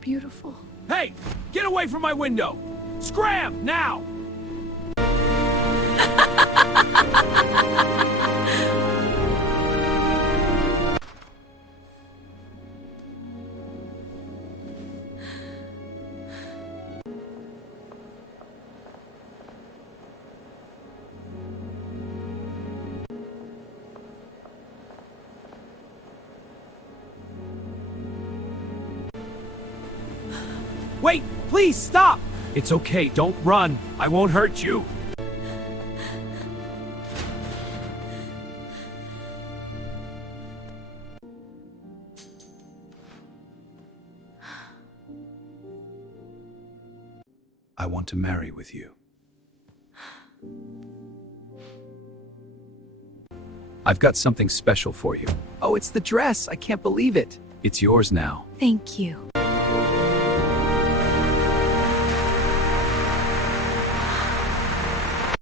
beautiful. Hey, get away from my window! Scram, now! Wait, please stop! It's okay, don't run. I won't hurt you. I want to marry with you. I've got something special for you. Oh, it's the dress. I can't believe it. It's yours now. Thank you.